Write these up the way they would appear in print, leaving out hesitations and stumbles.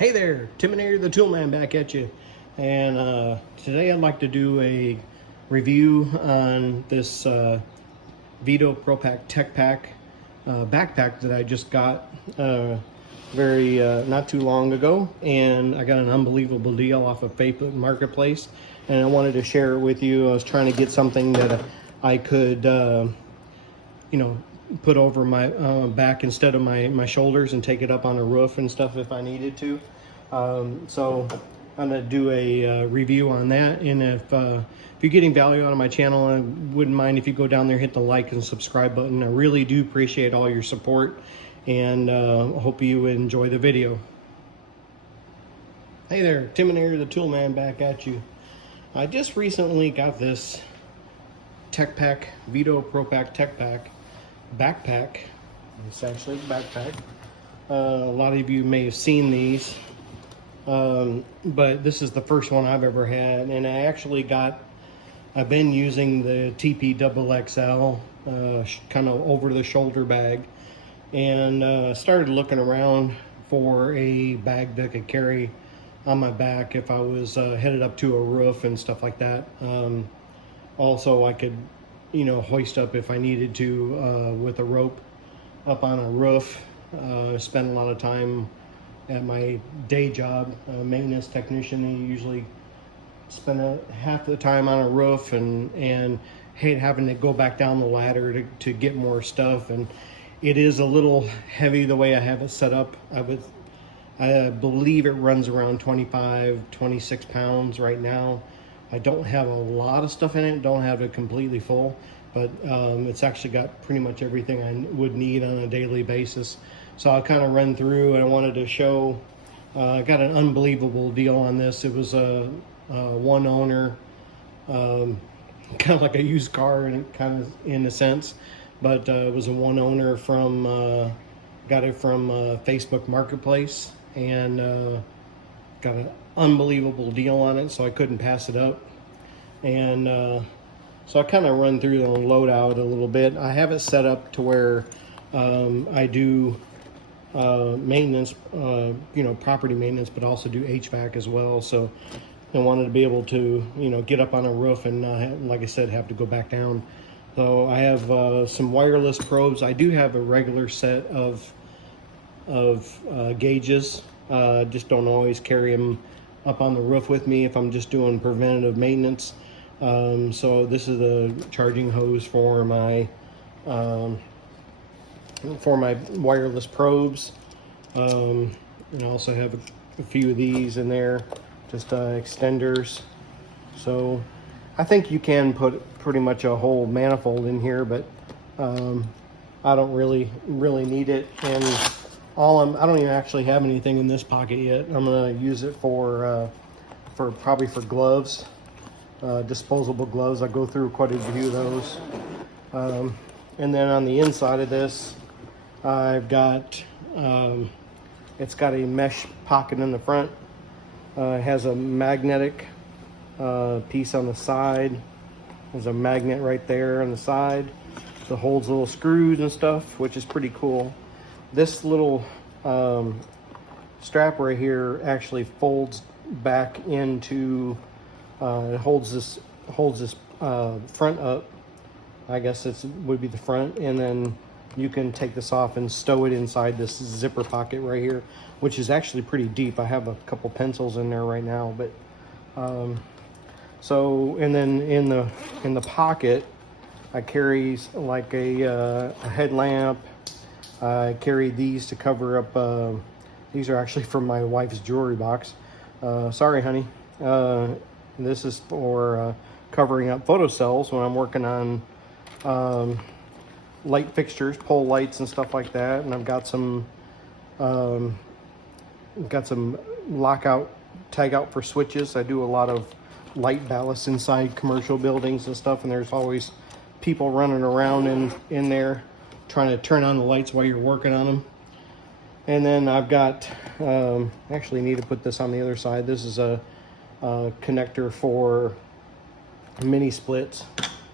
Hey there, Timinator the Toolman back at you. And today I'd like to do a review on this Veto Pro Pack Tech Pack backpack that I just got not too long ago. And I got an unbelievable deal off of Facebook Marketplace. And I wanted to share it with you. I was trying to get something that I could, put over my back instead of my shoulders and take it up on a roof and stuff if I needed to. So I'm going to do a review on that. And if you're getting value out of my channel, I wouldn't mind if you go down there, hit the like and subscribe button. I really do appreciate all your support, and hope you enjoy the video. Hey there, Timinator the Toolman back at you. I just recently got this Tech Pack, Veto Pro Pack Tech Pack backpack. It's actually a backpack. A lot of you may have seen these, but this is the first one I've ever had. And I've been using the TP XXL kind of over the shoulder bag, and started looking around for a bag that could carry on my back if I was headed up to a roof and stuff like that. Also, I could hoist up if I needed to with a rope up on a roof. Spend a lot of time at my day job, maintenance technician. I usually spend half the time on a roof and hate having to go back down the ladder to get more stuff. And it is a little heavy the way I have it set up. I believe it runs around 26 pounds right now. I don't have a lot of stuff in it, don't have it completely full, but it's actually got pretty much everything I would need on a daily basis. So I'll kind of run through, and I wanted to show, I got an unbelievable deal on this. It was a one owner, kind of like a used car in a sense, but it was a one owner got it from Facebook Marketplace, and got an unbelievable deal on it, so I couldn't pass it up. And so I kind of run through the loadout a little bit. I have it set up to where I do maintenance, property maintenance, but also do HVAC as well. So I wanted to be able to, get up on a roof and not, like I said, have to go back down. So I have some wireless probes. I do have a regular set of gauges. Just don't always carry them up on the roof with me if I'm just doing preventative maintenance. So this is the charging hose for my wireless probes. And I also have a few of these in there, just extenders. So I think you can put pretty much a whole manifold in here, but I don't really need it. And I don't even actually have anything in this pocket yet. I'm gonna use it for probably for gloves, disposable gloves. I go through quite a few of those. And then on the inside of this, I've got it's got a mesh pocket in the front. It has a magnetic piece on the side. There's a magnet right there on the side that holds little screws and stuff, which is pretty cool. This little strap right here actually folds back into, it holds this front up. I guess it would be the front, and then you can take this off and stow it inside this zipper pocket right here, which is actually pretty deep. I have a couple pencils in there right now, but so, and then in the pocket I carry like a headlamp. I carry these to cover up, these are actually from my wife's jewelry box. Sorry, honey. This is for covering up photocells when I'm working on light fixtures, pole lights and stuff like that. And I've got some lockout, tag out for switches. I do a lot of light ballast inside commercial buildings and stuff, and there's always people running around in there trying to turn on the lights while you're working on them. And then I've got, actually need to put this on the other side. This is a connector for mini splits.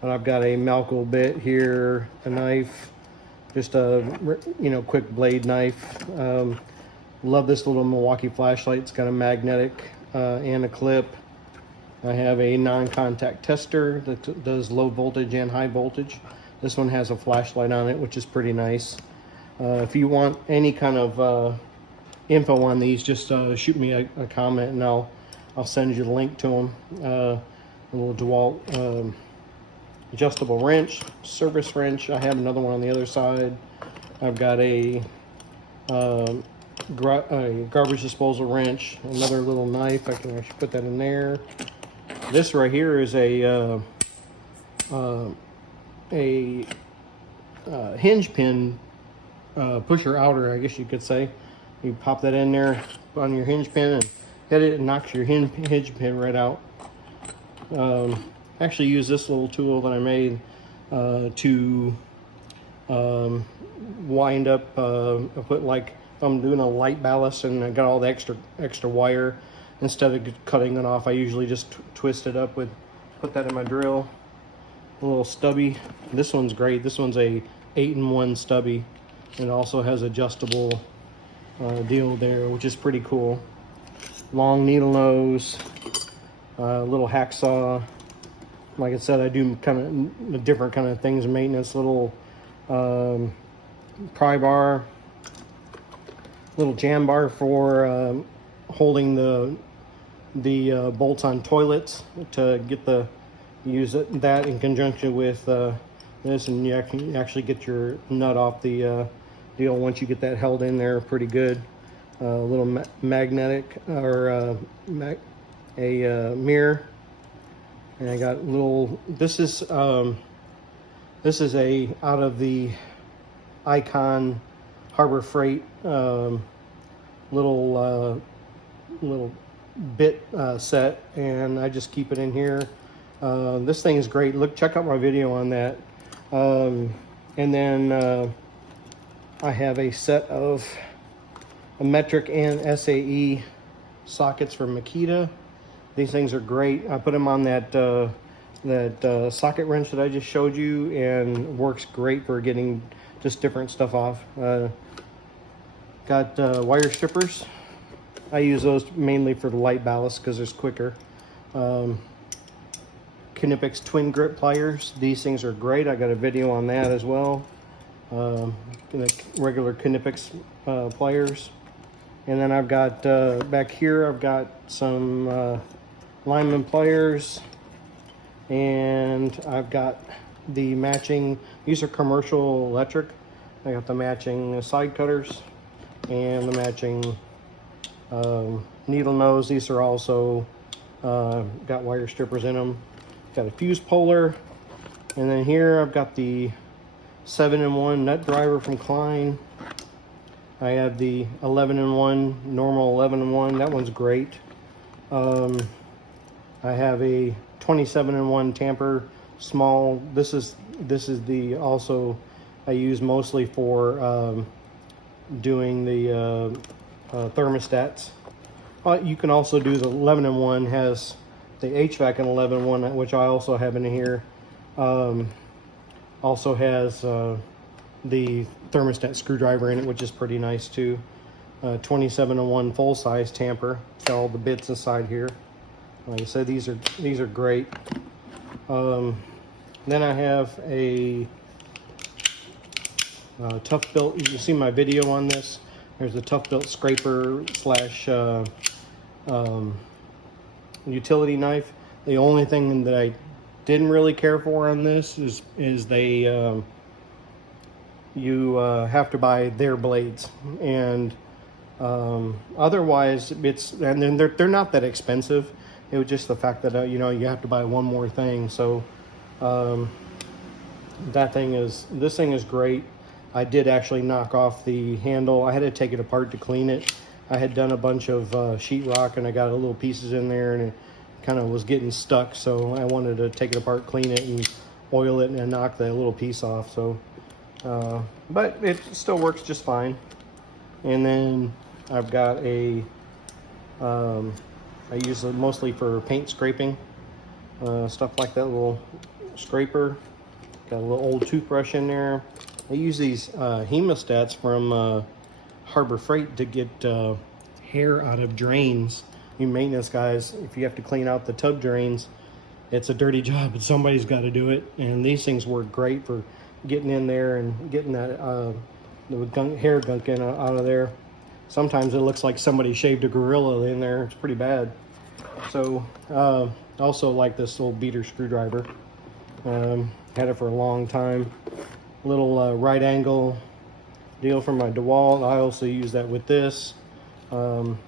And I've got a Malco bit here, a knife, just a quick blade knife. Love this little Milwaukee flashlight. It's got a magnetic and a clip. I have a non-contact tester that does low voltage and high voltage. This one has a flashlight on it, which is pretty nice. If you want any kind of info on these, just shoot me a comment and I'll send you the link to them. A little DeWalt adjustable wrench, service wrench. I have another one on the other side. I've got a garbage disposal wrench, another little knife. I can actually put that in there. This right here is a hinge pin pusher outer, I guess you could say. You pop that in there on your hinge pin and hit it, and knocks your hinge pin right out. Actually use this little tool that I made to wind up, put, like, if I'm doing a light ballast and I got all the extra wire, instead of cutting it off, I usually just twist it up with, put that in my drill. A little stubby. This one's great. This one's a 8-in-1 stubby. It also has adjustable deal there, which is pretty cool. Long needle nose, little hacksaw. Like I said, I do kind of different kind of things, maintenance. Little pry bar, little jam bar for holding the bolts on toilets, to get the that in conjunction with this, and you actually get your nut off the deal once you get that held in there pretty good. A little magnetic or a mirror, and I got little. This is a out of the Icon Harbor Freight little bit set, and I just keep it in here. This thing is great. Look, check out my video on that. And then I have a set of metric and SAE sockets from Makita. These things are great. I put them on that socket wrench that I just showed you, and works great for getting just different stuff off. Got wire strippers. I use those mainly for the light ballast because it's quicker. Knipex twin grip pliers. These things are great. I got a video on that as well. The regular Knipex pliers. And then I've got back here, I've got some lineman pliers, and I've got the matching. These are commercial electric. I got the matching side cutters and the matching needle nose. These are also got wire strippers in them. Got a fuse puller, and then here I've got the 7-in-1 nut driver from Klein. I have the 11-in-1 normal 11-in-1. That one's great. I have a 27-in-1 tamper small. This is the also I use mostly for doing the thermostats. You can also do the 11-in-1, has the HVAC in 11-in-1, which I also have in here. Also has the thermostat screwdriver in it, which is pretty nice too. 27-in-1 full-size tamper. Got all the bits inside here. Like I said, these are great. Then I have a tough built. You can see my video on this. There's a tough built scraper slash utility knife. The only thing that I didn't really care for on this is they you have to buy their blades, and otherwise and then they're not that expensive. It was just the fact that you know, you have to buy one more thing. So this thing is great. I did actually knock off the handle. I had to take it apart to clean it. I had done a bunch of sheetrock, and I got a little pieces in there, and it kind of was getting stuck. So I wanted to take it apart, clean it, and oil it, and knock that little piece off. So, but it still works just fine. And then I've got a, I use it mostly for paint scraping, stuff like that, little scraper. Got a little old toothbrush in there. I use these hemostats from Harbor Freight to get hair out of drains. You maintenance guys, if you have to clean out the tub drains, it's a dirty job, but somebody's got to do it. And these things work great for getting in there and getting that hair gunk out of there. Sometimes it looks like somebody shaved a gorilla in there. It's pretty bad. So also like this little beater screwdriver. Had it for a long time. Little right angle deal from my DeWalt. I also use that with this. And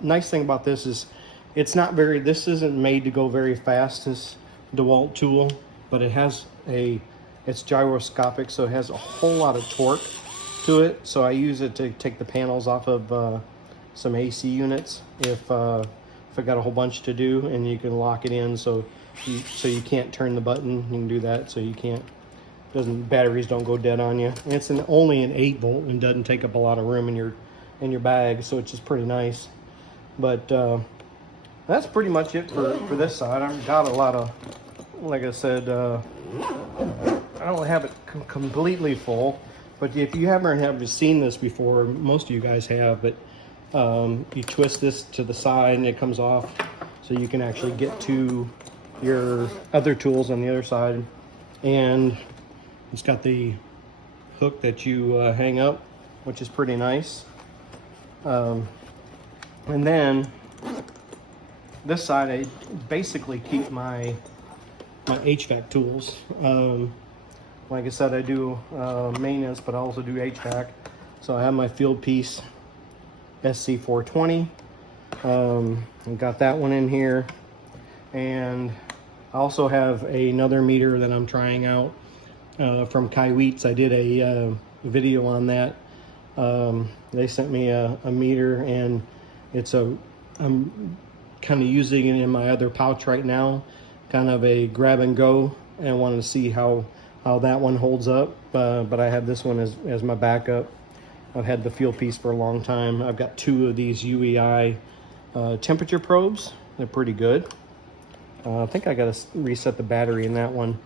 nice thing about this is this isn't made to go very fast, this DeWalt tool, but it's gyroscopic, so it has a whole lot of torque to it. So I use it to take the panels off of some AC units if I got a whole bunch to do, and you can lock it in so you can't turn the button. You can do that so you can't, batteries don't go dead on you. And it's only an 8-volt and doesn't take up a lot of room in your bag, so it's just pretty nice. But that's pretty much it for this side. I've got a lot of, like I said, I don't have it completely full, but if you haven't seen this before, most of you guys have, but you twist this to the side and it comes off, so you can actually get to your other tools on the other side. And it's got the hook that you hang up, which is pretty nice. And then this side, I basically keep my HVAC tools. Like I said, I do maintenance, but I also do HVAC. So I have my field piece SC420. I got that one in here. And I also have another meter that I'm trying out from Hvac. I did a video on that. They sent me a meter, and I'm kind of using it in my other pouch right now, kind of a grab and go, and I wanted to see how that one holds up, but I have this one as my backup. I've had the field piece for a long time. I've got 2 of these UEI temperature probes. They're pretty good. I think I got to reset the battery in that one.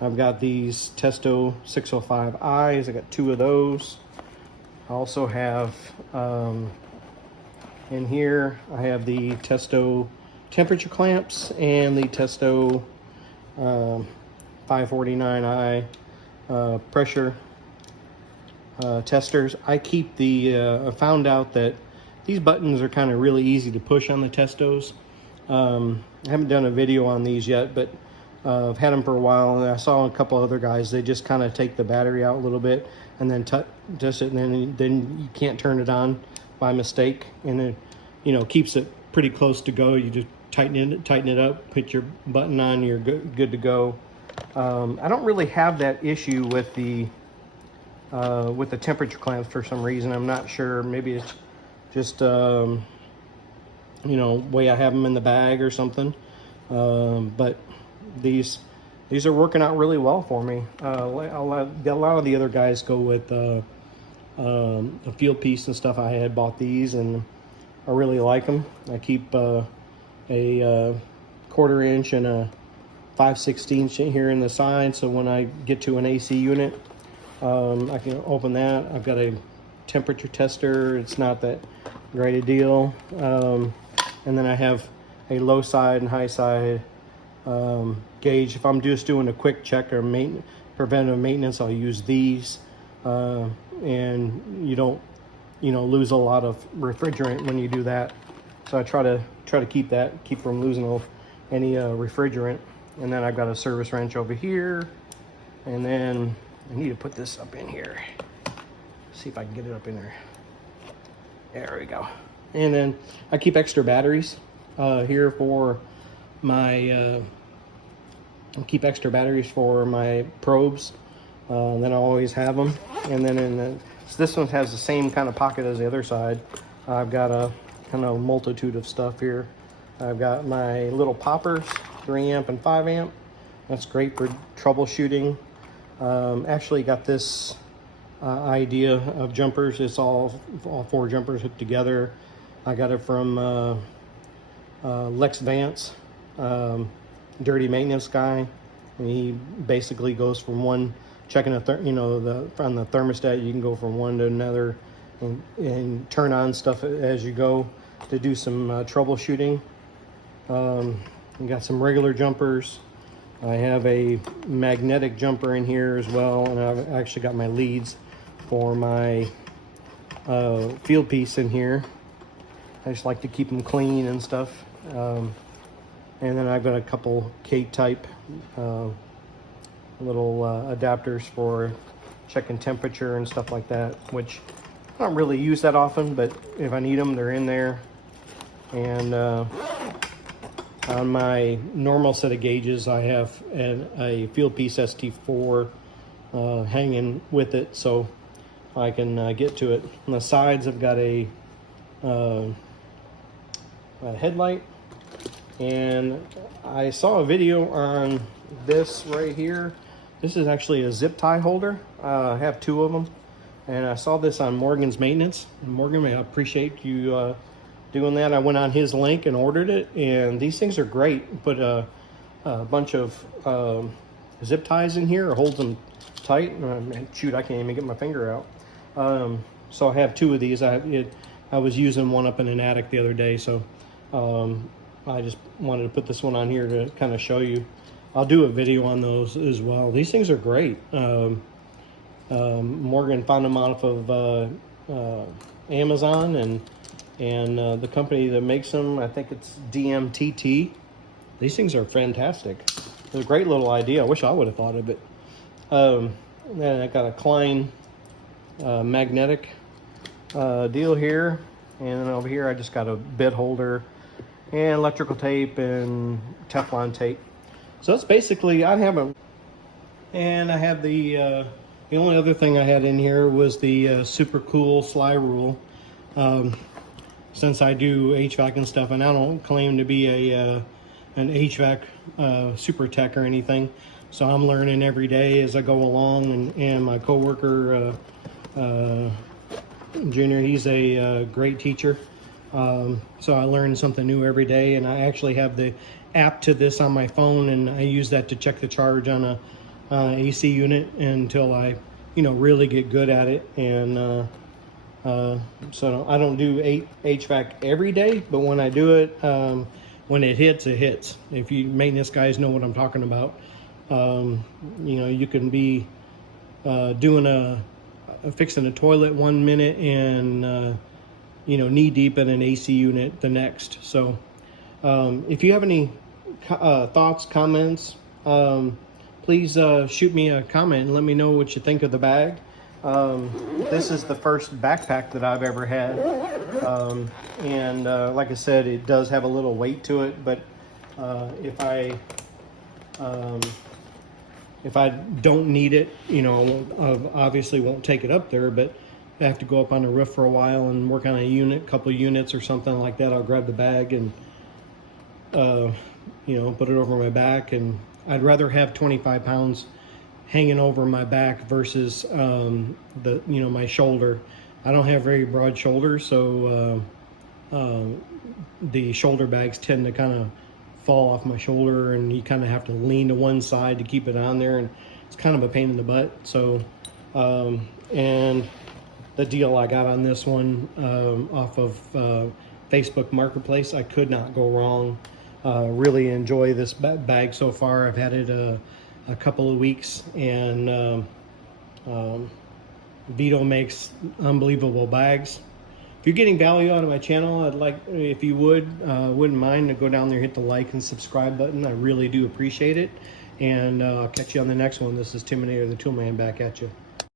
I've got these Testo 605Is. I got 2 of those. I also have in here, I have the Testo temperature clamps and the Testo 549i pressure testers. I keep I found out that these buttons are kind of really easy to push on the Testos. I haven't done a video on these yet, but I've had them for a while, and I saw a couple other guys, they just kind of take the battery out a little bit and then touch it, and then you can't turn it on by mistake, and it keeps it pretty close to go. You just tighten it up, put your button on, you're good to go. I don't really have that issue with the temperature clamps for some reason. I'm not sure. Maybe it's just way I have them in the bag or something. But these are working out really well for me. A lot of the other guys go with a field piece and stuff. I had bought these, and I really like them. I keep a 1/4 inch and a 5/16 here in the side, so when I get to an AC unit, I can open that. I've got a temperature tester. It's not that great a deal. And then I have a low side and high side gauge. If I'm just doing a quick check or preventive maintenance, I'll use these. And you don't lose a lot of refrigerant when you do that. So I try to keep from losing any refrigerant. And then I've got a service wrench over here, and then I need to put this up in here. See if I can get it up in there. There we go. And then I keep extra batteries here for my probes. Then I always have them. And then so this one has the same kind of pocket as the other side. I've got a kind of multitude of stuff here. I've got my little poppers, 3 amp and 5 amp. That's great for troubleshooting. Actually got this idea of jumpers. It's all 4 jumpers hooked together. I got it from Lex Vance, dirty maintenance guy. And he basically goes from one, checking from the thermostat, you can go from one to another and turn on stuff as you go to do some troubleshooting. We got some regular jumpers. I have a magnetic jumper in here as well, and I've actually got my leads for my field piece in here. I just like to keep them clean and stuff. And then I've got a couple K-type little adapters for checking temperature and stuff like that, which I don't really use that often, but if I need them, they're in there. And on my normal set of gauges, I have a field piece ST4 hanging with it, so I can get to it. On the sides, I've got a headlight, and I saw a video on this right here. This is actually a zip tie holder. I have two of them, and I saw this on Morgan's Maintenance. Morgan, I appreciate you doing that. I went on his link and ordered it, and these things are great. Put a bunch of zip ties in here, it holds them tight. Shoot, I can't even get my finger out. So I have two of these. I was using one up in an attic the other day, so I just wanted to put this one on here to kind of show you. I'll do a video on those as well. These things are great. Morgan found them off of Amazon, and the company that makes them, I think it's DMTT. These things are fantastic. It's a great little idea. I wish I would have thought of it. Then I got a Klein magnetic deal here, and then over here I just got a bit holder and electrical tape and Teflon tape. So that's basically, I haven't. And I have the only other thing I had in here was the super cool slide rule. Since I do HVAC and stuff, and I don't claim to be an HVAC super tech or anything, so I'm learning every day as I go along. And my coworker Junior, he's a great teacher, so I learn something new every day. And I actually have the app to this on my phone, and I use that to check the charge on a AC unit until I really get good at it. And so I don't do HVAC every day, but when I do it, when it hits, it hits. If you maintenance guys know what I'm talking about. You can be doing fixing a toilet 1 minute and knee deep in an AC unit the next. So if you have any thoughts, comments, please shoot me a comment and let me know what you think of the bag. This is the first backpack that I've ever had, and like I said, it does have a little weight to it, but if I don't need it, I obviously won't take it up there, but I have to go up on the roof for a while and work on a couple units or something like that. I'll grab the bag and put it over my back. And I'd rather have 25 pounds hanging over my back versus my shoulder. I don't have very broad shoulders, so the shoulder bags tend to kind of fall off my shoulder, and you kind of have to lean to one side to keep it on there, and it's kind of a pain in the butt. So and the deal I got on this one off of Facebook Marketplace, I could not go wrong. Really enjoy this bag so far. I've had it a couple of weeks, and Veto makes unbelievable bags. If you're getting value out of my channel, I'd like, if you wouldn't mind to go down there, hit the like and subscribe button. I really do appreciate it. And I'll catch you on the next one. This is Timinator, the Toolman, back at you.